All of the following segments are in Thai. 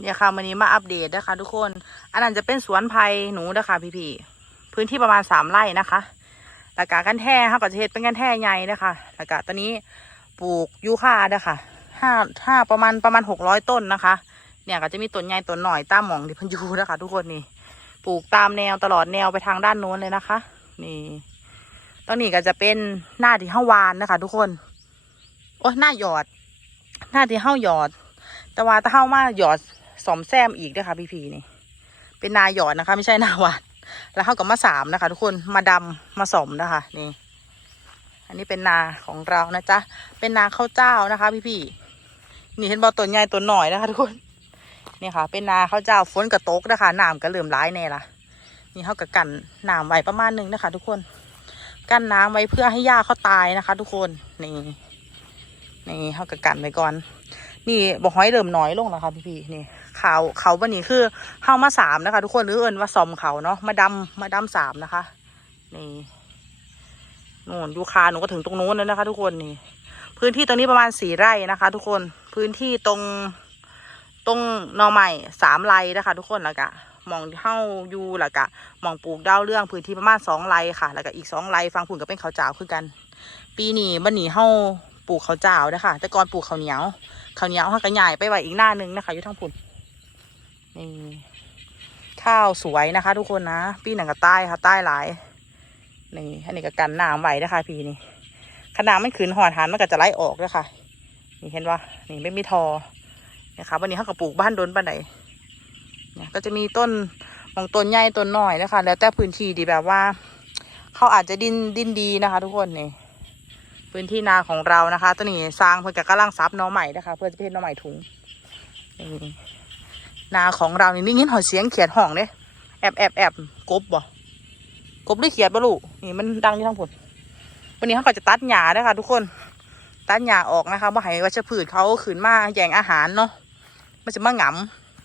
เนี่ยค่ะวันนี้มาอัปเดตนะคะ ทุกคน อันนั้นจะเป็นสวนไผ่หนูนะคะพี่ๆพื้นที่ประมาณสามไร่นะคะแล้วก็กันแท่ค่ะก็จะเฮ็ดเป็นกันแท่ใหญ่นะคะแล้วก็ตอนนี้ปลูกยูคาเดค่ะห้าห้าประมาณประมาณหกร้อยต้นนะคะ เนี่ยก็จะมีต้นใหญ่ต้นหน่อยตามหมองที่พันยูนะคะ ทุกคนนี่ปลูกตามแนวตลอดแนวไปทางด้านโน้นเลยนะคะ นี่ตอนนี้ก็จะเป็นหน้าที่ห้าวานนะคะ ทุกคน โอ้หน้าหยอด หน้าที่ห้าหยอด แต่ว่าถ้าห้ามาหยอด สอมแซมอีกด้วยค่ะพี่พีนี่ เป็นนาหยอดนะคะ ไม่ใช่นาหวานแล้วเข้ากับมาสามนะคะ ทุกคนมาดำมาสมนะคะ นี่ อันนี้เป็นนาของเรานะจ๊ะเป็นนาข้าวเจ้านะคะ พี่พี่นี่เห็นบอต้นใหญ่ต้นหน่อยนะคะ ทุกคนนี่ค่ะ เป็นนาข้าวเจ้าฝนกระตกนะคะน้ำก็เริ่มร้ายแน่ละนี่เข้ากับกันน้ำไว้ประมาณหนึงนะคะ ทุกคนกั้นน้ำไว้เพื่อให้หญ้าเขาตายนะคะ ทุกคนนี่นี่เข้ากับกันไว้ก่อน นี่บอกห้อยเริ่มน้อยลงแล้วค่ะพี่พี่นี่เขาเขาวันนี้คือเข้ามาสามนะคะ ทุกคนหรือเอิญว่าซอมเขาเนาะมาดำมาดำสามนะคะ นี่นู่นยูคาหนูก็ถึงตรงนู้นแล้วนะคะ ทุกคนนี่ พื้นที่ตรงนี้ประมาณสี่ไร่นะคะ ทุกคนพื้นที่ตรงตรงนอใหม่สามไร่นะคะ ทุกคนแล้วก็มองเฮ้าอยู่แล้วก็มองปลูกดาวเรื่องพื้นที่ประมาณสองไร่ค่ะ แล้วก็อีกสองไร่ฟังผุนก็เป็นข้าวเจ้าคือกัน ปีนี้บันนี้เฮ้าปลูกข้าวเจ้านะคะแต่ก่อนปลูกข้าวเหนียว ข้าวเหนียวเขาก็ใหญ่ไปไว้อีกหน้าหนึงนะคะอยู่ทั้งผุนนี่ข้าวสวยนะคะ ทุกคนนะปีหนังก็ใต้ค่ะใต้หลายนี่อันนี้ก็กันน้ำไว้นะคะพี่นี่ขนาดมันขืนหอดหันมันก็จะไล่ออกเลยค่ะนี่เห็นว่านี่ไม่มีทอนะคะวันนี้เขาก็ปลูกบ้านโดนปันไหนเนี่ยก็จะมีต้นมองต้นใหญ่ต้นน้อยนะคะ แล้วแต่พื้นที่ดีแบบว่าเขาอาจจะดินดินดีนะคะ ทุกคนนี่ พื้นที่นาของเรานะคะตัวนี้สร้างเพื่อจะกำลังซับน้องใหม่นะคะ เพื่อจะเป็นหน้องใหม่ถุงนาของเรานี่นี่ยินหอยเสียงเขียดห้องเด้แอบแอบแอบกบบ่กบหรือเขียดบ่ลูกนี่มันดังที่ทั้งผลวันนี้เขาก็จะตัดหญ้าด้วยค่ะทุกคนตัดหญ้าออกนะคะว่าให้วัชพืชเขาขืนมาแย่งอาหารเนาะมันจะมาหง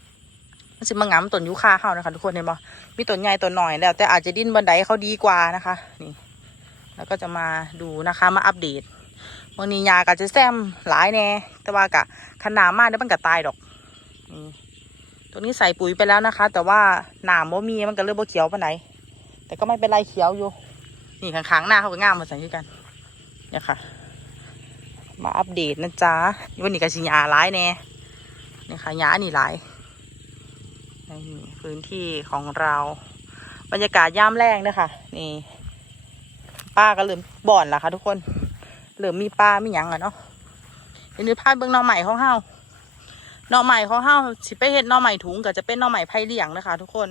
ำมันจะมาหงำต้นยูคาเข้านะคะ ทุกคนเห็นปะมีต้นใหญ่ต้นหน่อยแล้ว แต่อาจจะดิ้นบันไดเขาดีกว่านะคะ นี่ แล้วก็จะมาดูนะคะมาอัปเดตวันนี้ยาก็จะแซมหลายแน่แต่ว่ากะขนาดมากได้วมันก็ตายดอกนี่ตัวนี้ใส่ปุ๋ยไปแล้วนะคะ แต่ว่าหนามบ่มีมันก็เลยบ่เขียวปานไหนแต่ก็ไม่เป็นไรเขียวอยู่ นี่ข้างๆหน้าเขาก็งามมาใส่กันเนี่ยค่ะ มาอัปเดตนะจ๊ะวันนี้ก็สิหยาหลายแน่นี่ค่ะยานี่หลายนี่พื้นที่ของเรา บรรยากาศย่ามแรงนะคะนี่ ป้าก็เริ่มบ่อนละค่ะทุกคนเริ่มมีปลามีหยังอะเนาะเดี๋ยวนี้พาเบิ่งหน่อใหม่ของเฮาหน่อใหม่ของเฮาสิไปเฮ็ดหน่อใหม่ถุงก็จะเป็นหน่อใหม่ไผ่เลี้ยงนะคะ ทุกคน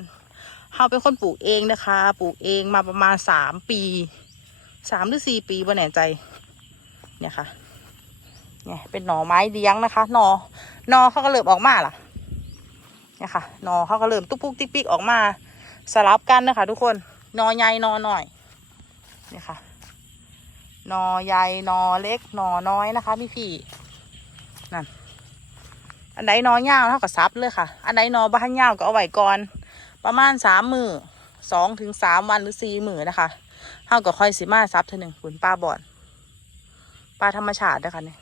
เฮาเป็นคนปลูกเองนะคะ ปลูกเองมาประมาณสามปีสามหรือสี่ปีบ่แน่ใจ เนี่ยค่ะเนี่ยเป็นหน่อไม้เลี้ยงนะคะหน่อหน่อเขาก็เริ่มออกมาล่ะเนี่ยค่ะหน่อเขาก็เริ่มตุ๊กปุ๊กติ๊กปิ๊กออกมาสลับกันนะคะ ทุกคนหน่อใหญ่หน่อหน่อย นี่ค่ะนอใหญ่นอเล็กนอน้อยนะคะ พี่พี่นั่นอันใดหน่อยาวเท่ากับซับเลยค่ะ อันใดหน่อบ้านยาวก็เอาไว้ก่อน ประมาณสามมือสองถึงสามวันหรือสี่มือนะคะเท่ากับค่อยสิมาซับเธอหนึ่งคุณป้าบอนปลาธรรมชาตินะคะเนี่ย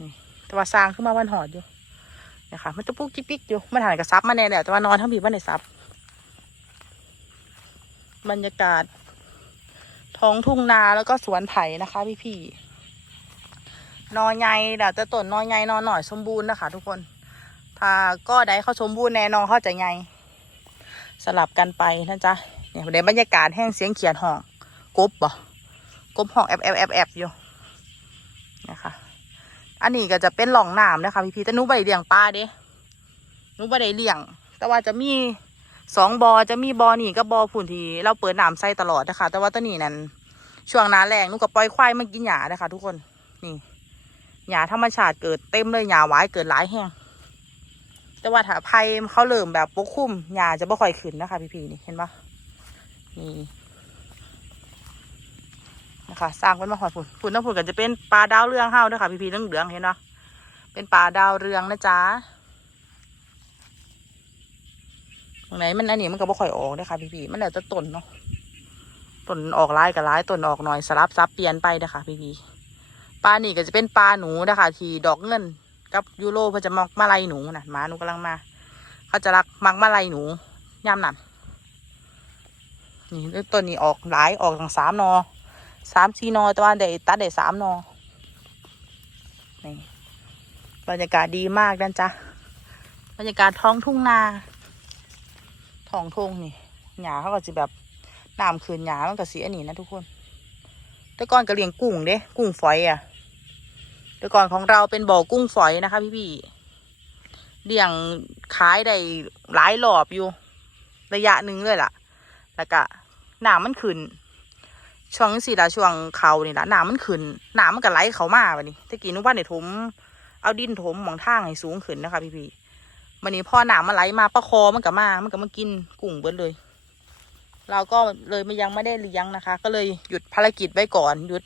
นี่แต่ว่าสร้างขึ้นมาวันหอดอยู่นี่ยค่ะมันจะปุ๊กจิ๊กปิ๊กอยู่มันหันกับซับมาแน่แหละแต่ว่านอนทั้งผีว่าในซับบรรยากาศ ท้องทุ่งนาแล้วก็สวนไผ่นะคะพี่พี่นอใหญ่แต่จะต้นนอใหญ่นอหน่อยสมบูรณ์นะคะ ทุกคน ถ้าก็ได้เขาสมบูรณ์แน่นอนเขาจะไง สลับกันไปนะจ๊ะเนี่ยในบรรยากาศแห้งเสียงเขียดห้องกบบ่กบห้องแอบแอบแอบแอบอยู่นะคะอันนี้ก็จะเป็นหล่องน้ำนะคะพี่พี่แต่นูไม่ได้เลี้ยงปลาเด้หนูไม่ได้เลี้ยง แต่ว่าจะมีสองบอจะมีบอนี่กับบอผุ่นทีเราเปิดน้ำใส่ตลอดนะคะ แต่ว่าตอนนี้นั้น ช่วงน้าแรงนูก็ปล่อยควายมากินหญ้านะคะทุกคน นี่หญ้าธรรมชาติเกิดเต็มเลยหญ้าหวายเกิดหลายแห้งแต่ว่าถ้าไผ่เขาเริ่มแบบปกคลุมหญ้าจะไม่ค่อยขึ้นนะคะ พี่ๆนี่เห็นปะนี่นะคะสร้างเป็นมาหอดฝุ่นฝุ่นน้ำฝุ่นก็จะเป็นปลาดาวเรืองเฮาด้วยค่ะ พี่ๆเรื่องเหลืองเห็นปะเป็นปลาดาวเรืองนะจ๊ะตรงไหนมันอันนี้มันก็บ่ค่อยออกนะคะพี่ๆมันแล้วแต่ต้นเนาะ ต้นออกร้ายกับร้ายต้นออกหน่อยสลับซับเปลี่ยนไปนะคะพี่ๆปลานี่ก็จะเป็นปลาหนูนะคะ ที่ดอกเงิน กับยูโรเพื่อจะมักมาไลหนูน่ะหมาหนูกำลังมา เขาจะรักมักมาไลหนูย่ำหนั่นนี่ต้นนี้ออกหลายออกทั้งสามนอสามสี่นอแต่ว่าได้ตัดได้สามนอนี่บรรยากาศดีมากนั่นจ้ะบรรยากาศท้องทุ่งนาท้องทุ่งนี่หญ้าเขาก็จะแบบ น้ำคืนหญ้ามันก็สีอันนี้นะทุกคน แต่ก่อนก็เลี้ยงกุ้งเด้ กุ้งฝอยอะ แต่ก่อนของเราเป็นบ่อกุ้งฝอยนะคะ พี่พี่เลี้ยงขายได้หลายรอบอยู่ ระยะหนึ่งเลยล่ะ แล้วก็หนามมันขึ้น ช่วงสี่ละช่วงเขานี่ละหนามมันขึ้นหนามมันก็ไหลเขามาวันนี้ตะกี้นุว่าในถมเอาดินถมหมองทางให้สูงขึ้นนะคะ พี่พี่วันนี้พ่อหนามมันไหลมาปลาคอมันก็มา มันก็มากินกุ้งเบิดเลย เราก็เลยไม่ยังไม่ได้เลี้ยงนะคะ ก็เลยหยุดภารกิจไว้ก่อน หยุด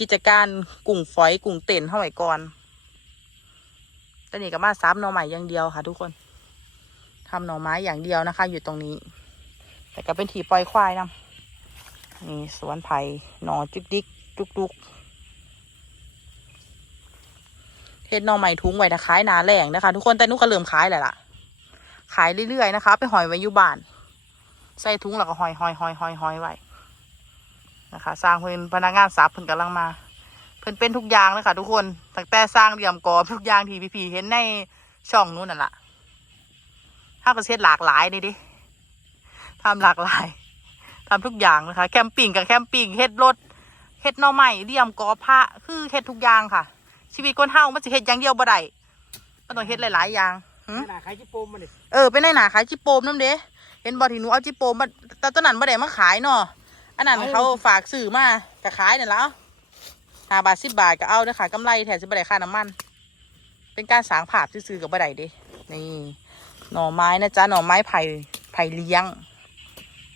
กิจการกุ้งฝอยกุ้งเต่นเข้าไว้ก่อนตอนนี้ก็มาซับหน่อใหม่อย่างเดียวค่ะ ทุกคนทำหน่อไม้อย่างเดียวนะคะ อยู่ตรงนี้ แต่ก็เป็นถีปล่อยควายนะนี่สวนไผ่หน่อจุกดิกจุกดุกเฮ็ดหน่อใหม่ทุ้งไว้นะขายหนาแรงนะคะ ทุกคนแต่นุกก็เริ่มขายแหละล่ะ ขายเรื่อยๆนะคะ ไปหอยไว้อยู่บ้าน ใส่ถุงแล้วก็หอยหอยหอยหอยหอยไว้นะคะสร้างเพิ่นพนักงานสับเพิ่นกำลังมา เพิ่นเป็นทุกอย่างเลยค่ะทุกคนตั้งแต่สร้างเหลี่ยมกรอบทุกอย่างที่พี่ๆเห็นในช่องนู้นน่ะล่ะถ้าก็เช็ดหลากหลายเลยดิทำหลากหลายทำทุกอย่างนะคะ แคมปิ้งกับแคมปิ้งเฮ็ดรถเฮ็ดหน่อไม้เหลี่ยมกรอบพระคือเฮ็ดทุกอย่างค่ะ ชีวิตคนเฮามันจะเฮ็ดอย่างเดียวบ่ได้มันต้องเฮ็ดหลายๆอย่างหึขนาดใครที่โปมมาเนี่ยเออเป็นในหนาขายจิโปมน้ำเด้ เห็นบอที่หนูเอาจิโปมมาแต่ตอนนั้นบ่ได้มาขายเนาะอันนั้นเขาฝากซื้อมาก็ขายเนี่ยแล้วห้าบาทสิบบาทก็เอาเด้อค่ะกำไรแถมสิบ่ได้ค่าน้ำมัน เป็นการสางผาบซื้อๆกับบ่ได้เด้นี่หน่อไม้นะจ๊ะหน่อไม้ไผ่ไผ่เลี้ยง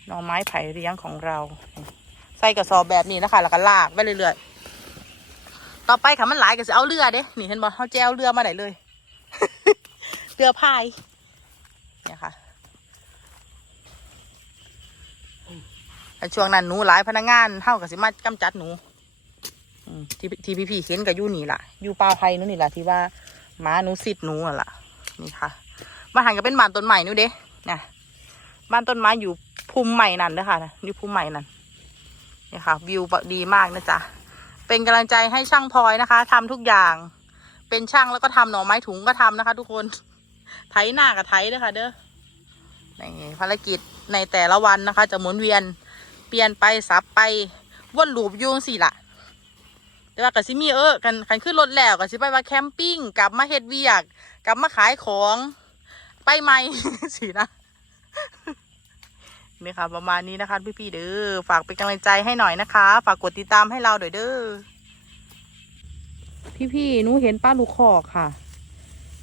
หน่อไม้ไผ่เลี้ยงของเราใส่กระสอบแบบนี้นะคะ แล้วก็ลากไปเรื่อยๆ ต่อไปค่ะมันหลายก็จะเอาเรือเด้ นี่เห็นบ่เขาแจวเรือมาได้เลย เรือพาย เนี่ยค่ะ ช่วงนั้นหนูหลายพนักงานเท่ากับสิมากำจัดหนูที่ที่พี่พี่เห็นกับยู่นี่ล่ะยู่ป่าไผ่นู่นนี่ล่ะที่ว่าหมาหนูสิทธิ์หนูน่ะล่ะ นี่ค่ะมาหันก็เป็นบ้านต้นใหม่นู่นเด้นะบ้านต้นไม้อยู่ภูมิใหม่นั่นเด้อค่ะอยู่ภูมิใหม่นั่นนี่ค่ะ วิวดีมากนะจ๊ะเป็นกำลังใจให้ช่างพลอยนะคะทำทุกอย่าง เป็นช่างแล้วก็ทำหน่อไม้ถุงก็ทำนะคะ ทุกคนไถหน้ากับไถเด้อค่ะ เด้อในภารกิจในแต่ละวันนะคะ จะหมุนเวียน เปลี่ยนไปสับไปวนลูปอยุงสี่ละแต่ว่ากับซิมีเออกันกันขึ้นรถแล้วกับซิไปว่าแคมปิ้งกลับมาเฮ็ดเวียก กลับมาขายของไปใหม่สินะนี่ค่ะประมาณนี้นะคะพี่ๆเด้อฝากเป็นกำลังใจให้หน่อยนะคะ ฝากกดติดตามให้เราหน่อยเด้อพี่ๆหนูเห็นป้าลูกคอกค่ะ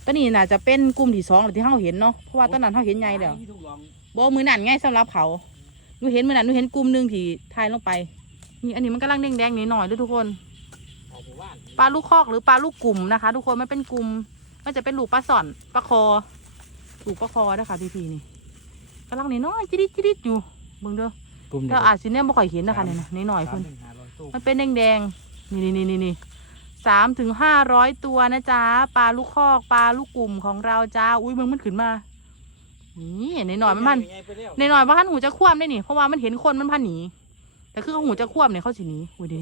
ตอนนี้น่าจะเป็นกลุ่มที่สองหรือที่เราเห็นเนาะเพราะว่าตอนนั้นเราเห็นใหญ่เดียวที่ทุกลองบอมือนั่นไงสำหรับเขา หนูเห็นมือนั่นหนูเห็นกลุ่มหนึ่งที่ทายลงไป นี่อันนี้มันกำลังแดงๆนิดหน่อยๆด้วยทุกคนออกหมู่บ้านปลาลูกคอกหรือปลาลูกกลุ่มนะคะ ทุกคนมันเป็นกลุ่มมันจะเป็นลูกปลาสอนปลาคอลูกปลาคอนะคะพี่พี่ๆนี่กำลังนิดน้อยจิริดจิริดอยู่เบิ่งเด้อกลุ่มก็อาจสิเนี่ยไม่ค่อยเห็นนะคะเนี่ยนิดหน่อยๆคเพิ่นนมันเป็นแดงๆนี่นี่นี่นี่สามถึงห้าร้อยตัวนะจ๊ะปลาลูกคอกปลาลูกกลุ่มของเราจ้าอุ้ยมึงมันขึ้นมา นี่ในหน่อยๆมันมันในหน่อยๆว่าหันหูจะคว่ำได้นี่เพราะว่ามันเห็นคนมันพันหนีแต่คือเขาหูจะคว่ำเนี่ยเขาสิหนีอุ้ยดิ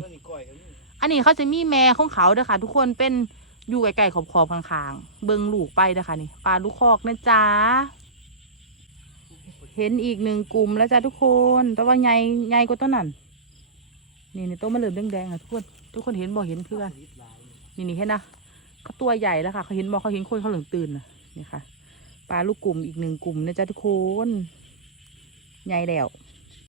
อันนี้เขาจะมีแม่ของเขาเด้อค่ะ ทุกคนเป็นอยู่ไกลๆขอบๆข้างๆเบิงลูกไปเด้อค่ะนี่ปลาลูกคอกนะจ๊ะเห็นอีกหนึ่งกลุ่มแล้วจ้ะทุกคน แต่ว่าใหญ่ใหญ่กว่าต้นนั้นนี่นี่ต้นมะเริ่มแดงๆอะทุกคน ทุกคนเห็นบ่เห็นเพื่อนนี่นี่เห็นนะเขาตัวใหญ่แล้วค่ะ เขาเห็นบ่เขาเห็นคนเขาเหลืองตื่นนะนี่ค่ะ ปลาลูกกลุ่มอีกหนึ่งกลุ่มนะจ๊ะทุกคน ใหญ่แล้ว